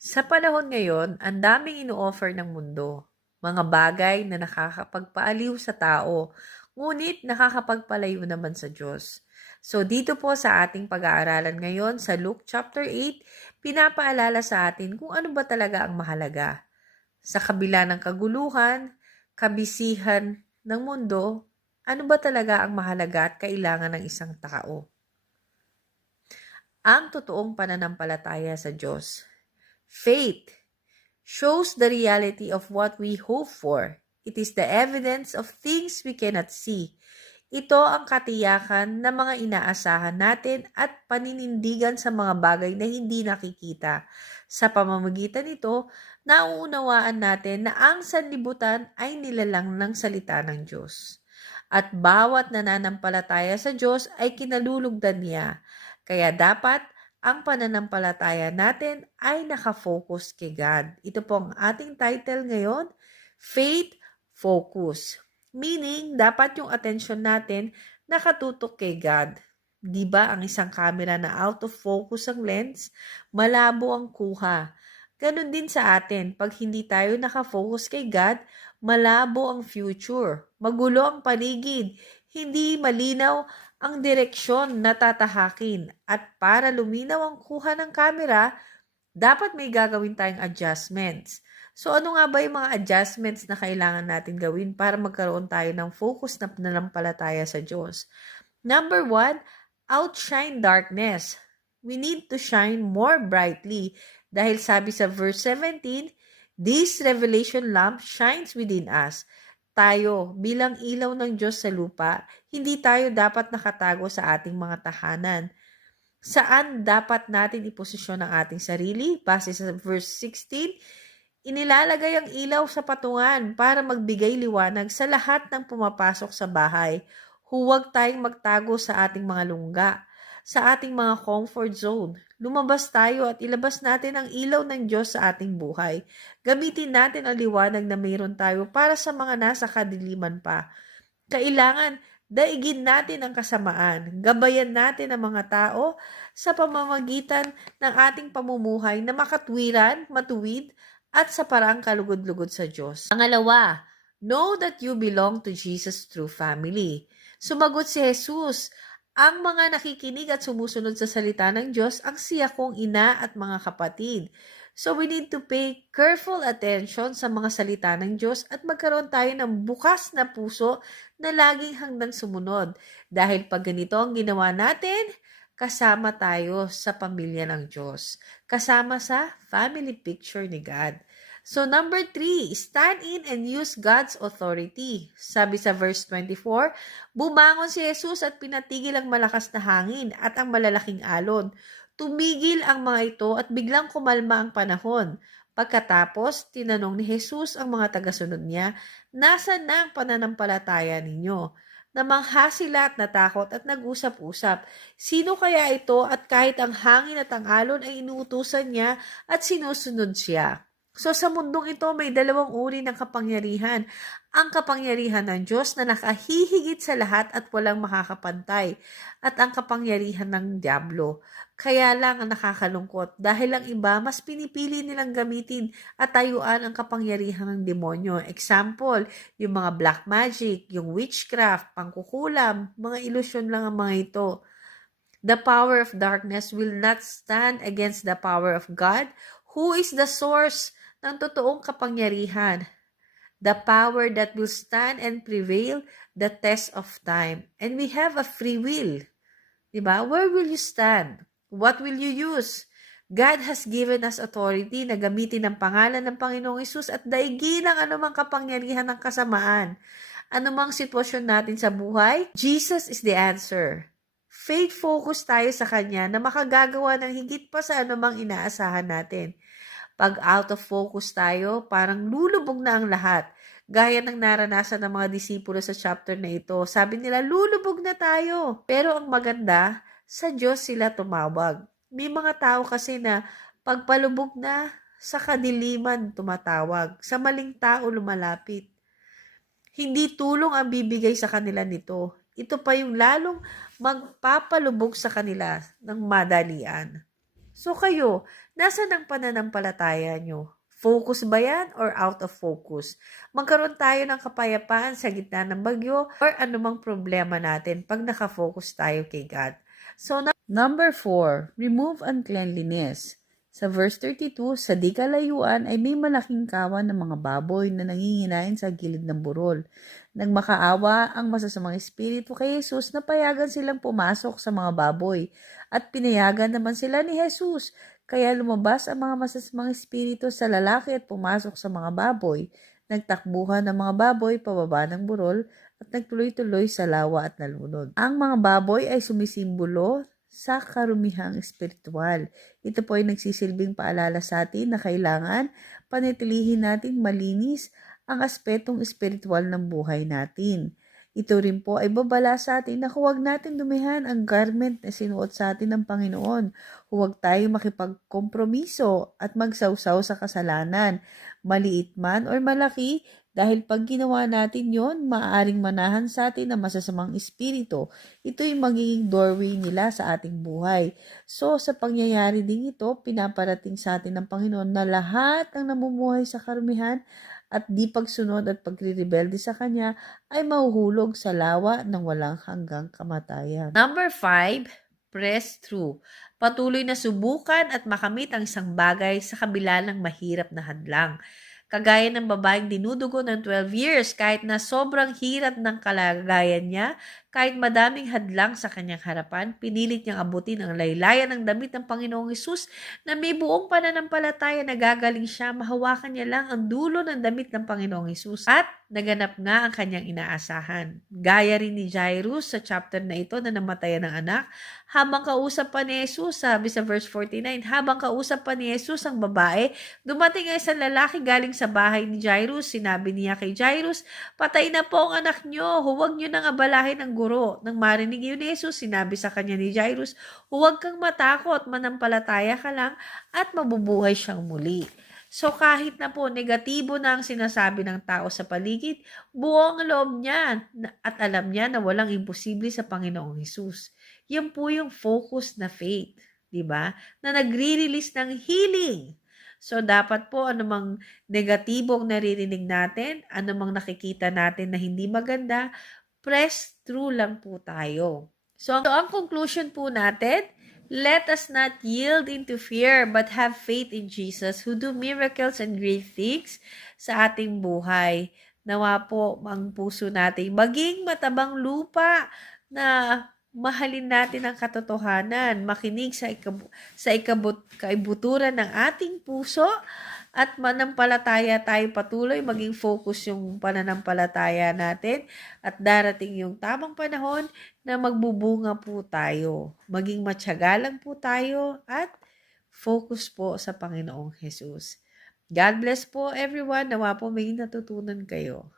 Sa panahon ngayon, ang daming ino-offer ng mundo. Mga bagay na nakakapagpaaliw sa tao, ngunit nakakapagpalayo naman sa Diyos. So dito po sa ating pag-aaralan ngayon sa Luke chapter 8, pinapaalala sa atin kung ano ba talaga ang mahalaga. Sa kabila ng kaguluhan, kabisihan ng mundo, ano ba talaga ang mahalaga at kailangan ng isang tao? Ang totoong pananampalataya sa Diyos. Faith shows the reality of what we hope for. It is the evidence of things we cannot see. Ito ang katiyakan ng mga inaasahan natin at paninindigan sa mga bagay na hindi nakikita. Sa pamamagitan nito, nauunawaan natin na ang sanlibutan ay nilalang ng salita ng Diyos. At bawat nananampalataya sa Diyos ay kinalulugdan niya. Kaya dapat ang pananampalataya natin ay nakafocus kay God. Ito po ang ating title ngayon, Faith Focus. Meaning, dapat yung attention natin nakatutok kay God. Di ba ang isang camera na out of focus ang lens, malabo ang kuha. Ganon din sa atin, pag hindi tayo nakafocus kay God, malabo ang future, magulo ang paligid, hindi malinaw ang direksyon na tatahakin. At para luminaw ang kuha ng camera, dapat may gagawin tayong adjustments. So ano nga ba yung mga adjustments na kailangan natin gawin para magkaroon tayo ng focus na pananampalataya sa Diyos? Number 1, outshine darkness. We need to shine more brightly dahil sabi sa verse 17, this revelation lamp shines within us. Tayo, bilang ilaw ng Diyos sa lupa, hindi tayo dapat nakatago sa ating mga tahanan. Saan dapat natin iposisyon ang ating sarili? Base sa verse 16, inilalagay ang ilaw sa patungan para magbigay liwanag sa lahat ng pumapasok sa bahay. Huwag tayong magtago sa ating mga lungga, sa ating mga comfort zone. Lumabas tayo at ilabas natin ang ilaw ng Diyos sa ating buhay. Gamitin natin ang liwanag na mayroon tayo para sa mga nasa kadiliman pa. Kailangan daigin natin ang kasamaan. Gabayan natin ang mga tao sa pamamagitan ng ating pamumuhay na makatwiran, matuwid, at sa paraang kalugod-lugod sa Diyos. Pangalawa, know that you belong to Jesus' true family. Sumagot si Jesus, ang mga nakikinig at sumusunod sa salita ng Diyos ang siya kong ina at mga kapatid. So we need to pay careful attention sa mga salita ng Diyos at magkaroon tayo ng bukas na puso na laging hanggang sumunod. Dahil pag ganito ang ginawa natin, kasama tayo sa pamilya ng Diyos. Kasama sa family picture ni God. So number 3, stand in and use God's authority. Sabi sa verse 24, bumangon si Jesus at pinatigil ang malakas na hangin at ang malalaking alon. Tumigil ang mga ito at biglang kumalma ang panahon. Pagkatapos, tinanong ni Jesus ang mga tagasunod niya, nasaan na ang pananampalataya ninyo? Namangha sila at natakot at nag-usap-usap. Sino kaya ito at kahit ang hangin at ang alon ay inuutusan niya at sinusunod siya? So sa mundong ito may dalawang uri ng kapangyarihan. Ang kapangyarihan ng Diyos na nakahihigit sa lahat at walang makakapantay. At ang kapangyarihan ng Diablo. Kaya lang ang nakakalungkot dahil ang iba mas pinipili nilang gamitin at tayuan ang kapangyarihan ng demonyo. Example, yung mga black magic, yung witchcraft, pangkukulam, mga ilusyon lang ang mga ito. The power of darkness will not stand against the power of God, who is the source ng totoong kapangyarihan. The power that will stand and prevail the test of time. And we have a free will. Diba? Where will you stand? What will you use? God has given us authority na gamitin ang pangalan ng Panginoong Hesus at daigin ang anumang kapangyarihan ng kasamaan. Anumang sitwasyon natin sa buhay, Jesus is the answer. Faith focus tayo sa Kanya na makagagawa ng higit pa sa anumang inaasahan natin. Pag out of focus tayo, parang lulubog na ang lahat. Gaya ng naranasan ng mga disipulo sa chapter na ito. Sabi nila, lulubog na tayo. Pero ang maganda, sa Diyos sila tumawag. May mga tao kasi na pagpalubog na, sa kadiliman tumatawag. Sa maling tao lumalapit. Hindi tulong ang bibigay sa kanila nito. Ito pa yung lalong magpapalubog sa kanila ng madalian. So kayo, Nasaan ang pananampalataya nyo? Focus ba yan or out of focus? Magkaroon tayo ng kapayapaan sa gitna ng bagyo or anumang problema natin pag nakafocus tayo kay God. So, number 4, remove uncleanliness. Sa verse 32, sa di kalayuan ay may malaking kawan ng mga baboy na nanginginain sa gilid ng burol. Nang makaawa ang masasamang espiritu kay Jesus, napayagan silang pumasok sa mga baboy at pinayagan naman sila ni Jesus. Kaya lumabas ang mga masasamang espiritu sa lalaki at pumasok sa mga baboy. Nagtakbuhan ang mga baboy pababa ng burol at nagtuloy-tuloy sa lawa at nalunod. Ang mga baboy ay sumisimbolo sa karumihang espiritual. Ito po ay nagsisilbing paalala sa atin na kailangan panatilihin natin malinis ang aspetong espiritual ng buhay natin. Ito rin po ay babala sa atin na huwag natin dumihan ang garment na sinuot sa atin ng Panginoon. Huwag tayo makipagkompromiso at magsawsaw sa kasalanan, maliit man o malaki, dahil pag ginawa natin yon, maaaring manahan sa atin ang masasamang espiritu. Ito'y magiging doorway nila sa ating buhay. So, sa pangyayari din ito, pinaparating sa atin ng Panginoon na lahat ng namumuhay sa karumihan at di pagsunod at pagre-rebelde sa Kanya ay mahuhulog sa lawa ng walang hanggang kamatayan. Number 5, press through. Patuloy na subukan at makamit ang isang bagay sa kabila ng mahirap na hadlang. Kagaya ng babaeng dinudugo ng 12 years kahit na sobrang hirap ng kalagayan niya, kahit madaming hadlang sa kanyang harapan, pinilit niyang abutin ang laylayan ng damit ng Panginoong Hesus na may buong pananampalataya na gagaling siya, mahawakan niya lang ang dulo ng damit ng Panginoong Hesus at naganap nga ang kanyang inaasahan. Gaya rin ni Jairus sa chapter na ito na namatayan ng anak, habang kausap pa ni Jesus, sabi sa verse 49, habang kausap pa ni Jesus ang babae, dumating ang isang lalaki galing sa bahay ni Jairus. Sinabi niya kay Jairus, patay na po ang anak niyo, huwag niyo nang abalahin ang guro. Nang marinig yun ni Jesus, sinabi sa kanya ni Jairus, huwag kang matakot, manampalataya ka lang at mabubuhay siyang muli. So kahit na po negatibo na ang sinasabi ng tao sa paligid, buo ang loob niya at alam niya na walang imposible sa Panginoong Hesus. Yan po yung focus na faith, di ba? Na nagre-release ng healing. So dapat po anumang negatibong naririnig natin, anumang nakikita natin na hindi maganda, press through lang po tayo. So ang conclusion po natin, let us not yield into fear but have faith in Jesus who do miracles and great things sa ating buhay. Nawa po ang puso natin maging matabang lupa na mahalin natin ang katotohanan, makinig sa kaibuturan ng ating puso at manampalataya tayo patuloy, maging focus yung pananampalataya natin at darating yung tamang panahon na magbubunga po tayo. Maging matyaga po tayo at focus po sa Panginoong Hesus. God bless po everyone. Nawa po may natutunan kayo.